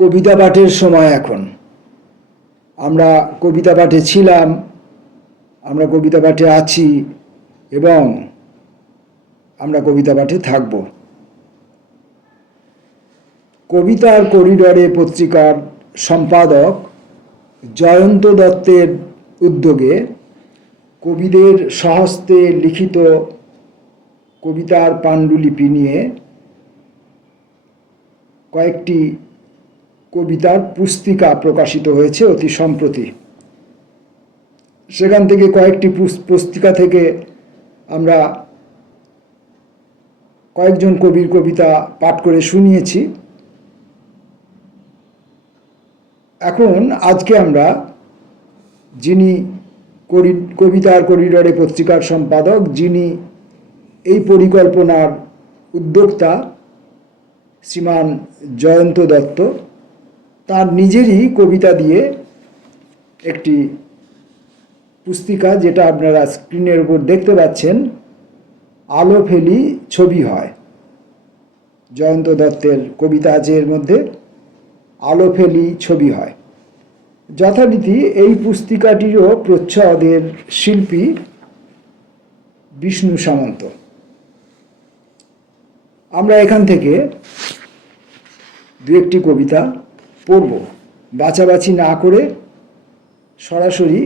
কবিতা পাঠের সময় এখন। আমরা কবিতা পাঠে ছিলাম, আমরা কবিতা পাঠে আছি এবং আমরা কবিতা পাঠে থাকব। কবিতার করিডরে পত্রিকার সম্পাদক জয়ন্ত দত্তের উদ্যোগে কবিদের স্বহস্তে লিখিত কবিতার পাণ্ডুলিপি নিয়ে কয়েকটি কবিতার পুস্তিকা প্রকাশিত হয়েছে অতি সম্প্রতি। সেখান থেকে কয়েকটি পুস্তিকা থেকে আমরা কয়েকজন কবির কবিতা পাঠ করে শুনিয়েছি। এখন আজকে আমরা যিনি কবিতার করিডরে পত্রিকার সম্পাদক, যিনি এই পরিকল্পনার উদ্যোক্তা শ্রীমান জয়ন্ত দত্ত, তার নিজেরই কবিতা দিয়ে একটি পুস্তিকা, যেটা আপনারা স্ক্রিনের উপর দেখতে পাচ্ছেন, আলো ফেলি ছবি হয়। জয়ন্ত দত্তের কবিতা আছে এর মধ্যে, আলো ফেলি ছবি হয়। যথারীতি এই পুস্তিকাটিরও প্রচ্ছদের শিল্পী বিষ্ণু সামন্ত। আমরা এখান থেকে দু একটি কবিতা পড়ব, বাছাবাছি না করে সরাসরি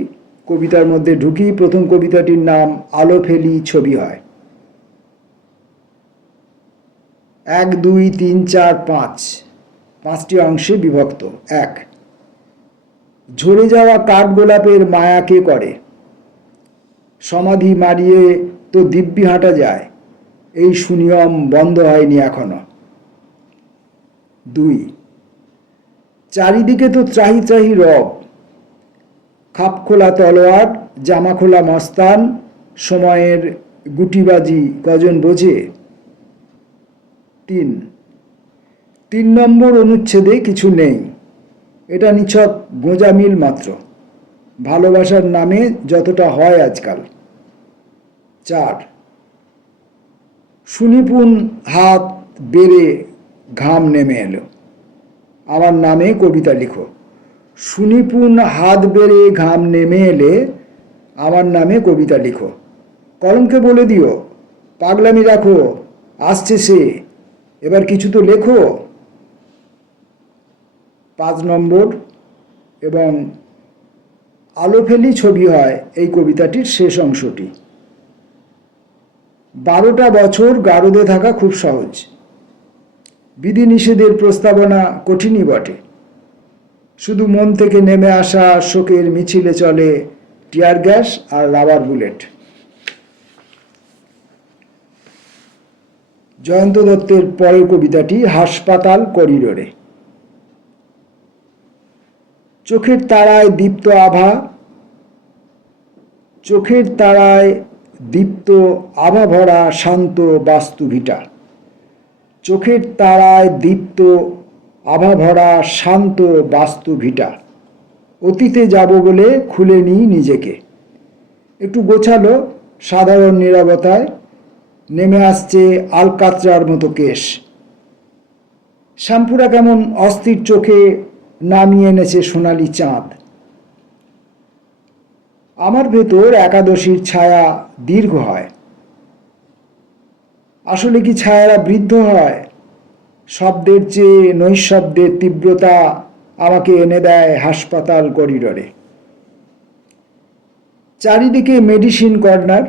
কবিতার মধ্যে ঢুকি। প্রথম কবিতাটির নাম আলো ফেলি ছবি হয়। 1, 2, 3, 4, 5 পাঁচটি অংশে বিভক্ত। 1, ঝরে যাওয়া কাঠগোলাপের মায়া কে করে, সমাধি মারিয়ে তো দিব্যি হাঁটা যায়, এই সুনিয়ম বন্ধ হয়নি এখনো। 2, চারিদিকে তো ত্রাহি ত্রাহি রব, খাপ খোলা তলোয়ার, জামা খোলা মস্তান, সময়ের গুটিবাজি কজন বোঝে। 3 নম্বর অনুচ্ছেদে কিছু নেই, এটা নিছক গোঁজামিল মাত্র, ভালোবাসার নামে যতটা হয় আজকাল। 4, সুনিপুণ হাত বেড়ে ঘাম নেমে এলো, আমার নামে কবিতা লিখো। সুনিপুণ হাত বেড়ে ঘাম নেমে এলে আমার নামে কবিতা লিখো। কলমকে বলে দিও, পাগলামি রাখো, আসছে সে, এবার কিছু তো লেখো। 5 নম্বর এবং আলো ফেলি ছবি হয় এই কবিতাটির শেষ অংশটি। 12টা বছর গারদে থাকা খুব সহজ, বিধিনিষেধের প্রস্তাবনা কঠিনই বটে। শুধু মন থেকে নেমে আসা শোকের মিছিলে চলে টিয়ার গ্যাস আর রাবার বুলেট। জয়ন্ত দত্তের পরের কবিতাটি হাসপাতাল করিডোরে। চোখের তারায় দীপ্ত আভা, চোখের তারায় দীপ্ত আভা ভরা শান্ত বাস্তু ভিটা, চোখের তারায় দীপ্ত আভা ভরা শান্ত বাস্তু ভিটা। অতীতে যাব বলে খুলে নিই নিজেকে, একটু গোছালো সাধারণ নীরবতায় নেমে আসছে আলকাতরার মতো কেশ। শ্যাম্পুরা কেমন অস্থির চোখে নামিয়ে এনেছে সোনালি চাঁদ। আমার ভেতর একাদশীর ছায়া দীর্ঘ হয়। আসলে কি ছায়ারা বৃদ্ধ হয়? শব্দের চেয়ে নৈশব্দের তীব্রতা আমাকে এনে দেয় হাসপাতাল করিডরে। চারিদিকে মেডিসিন কর্নার,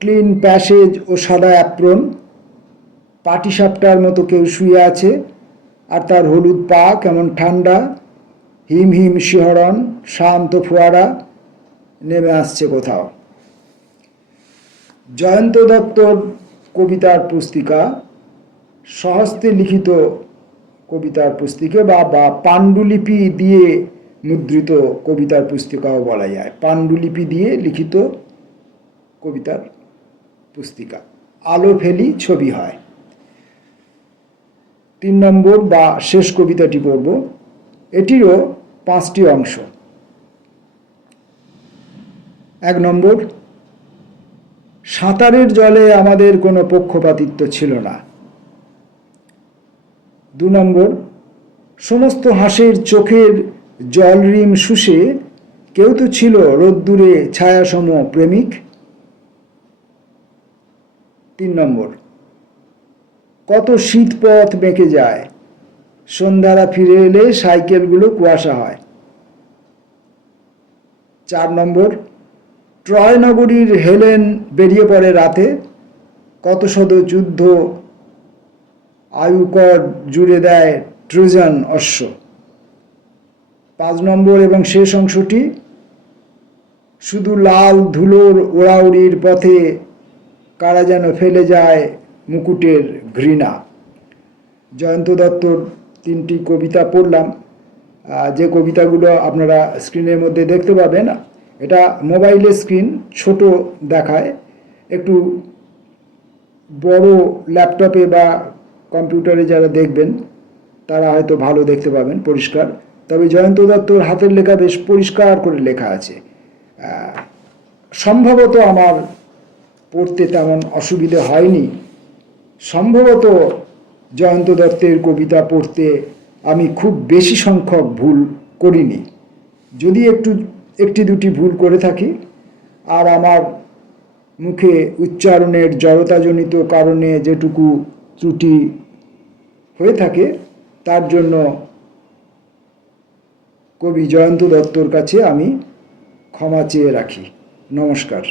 ক্লিন প্যাসেজ ও সাদা অ্যাপ্রন। পাটিসাপটার মতো কেউ শুয়ে আছে, আর তার হলুদ পা কেমন ঠান্ডা। হিম হিম শিহরণ, শান্ত ফোয়ারা নেমে আসছে কোথাও। জয়ন্ত দত্তর কবিতার পুস্তিকা, স্বহস্তে লিখিত কবিতার পুস্তিকা বা পাণ্ডুলিপি দিয়ে মুদ্রিত কবিতার পুস্তিকাও বলা যায়। পাণ্ডুলিপি দিয়ে লিখিত কবিতার পুস্তিকা, আলো ফেলি ছবি হয়। 3 নম্বর বা শেষ কবিতাটি পড়ব। এটিরও 5টি অংশ। 1 নম্বর, সাঁতারের জলে আমাদের কোনো পক্ষপাতিত্ব ছিল না। 2 নম্বর, সমস্ত হাঁসের চোখের জলরিম শুষে কেউ তো ছিল রোদ্দুরে ছায়াসম প্রেমিক। 3 নম্বর, কত শীত পথ বেঁকে যায়, সন্ধ্যারা ফিরে এলে সাইকেলগুলো কুয়াশা হয়। 4 নম্বর, ট্রয় নগরীর হেলেন বেরিয়ে পড়ে রাতে, কত শত যুদ্ধ আয়ুকর জুড়ে দেয় ট্রোজান অশ্ব। 5 নম্বর এবং শেষ অংশটি, শুধু লাল ধুলোর ওড়াউড়ির পথে কারা যেন ফেলে যায় মুকুটের ঘৃণা। জয়ন্ত দত্তর 3টি কবিতা পড়লাম। যে কবিতাগুলো আপনারা স্ক্রিনের মধ্যে দেখতে পাবেন, এটা মোবাইলের স্ক্রিন ছোট দেখায়, একটু বড় ল্যাপটপে বা কম্পিউটারে যারা দেখবেন তারা হয়তো ভালো দেখতে পাবেন পরিষ্কার। তবে জয়ন্ত দত্তর হাতের লেখা বেশ পরিষ্কার করে লেখা আছে। সম্ভবত আমার পড়তে তেমন অসুবিধে হয়নি। সম্ভবত জয়ন্ত দত্তের কবিতা পড়তে আমি খুব বেশি সংখ্যক ভুল করিনি। যদি একটি দুটি ভুল করে থাকি আর আমার মুখে উচ্চারণের জড়তাজনিত কারণে যেটুকু ত্রুটি হয়ে থাকে তার জন্য কবি জয়ন্ত দত্তর কাছে আমি ক্ষমা চেয়ে রাখি। নমস্কার।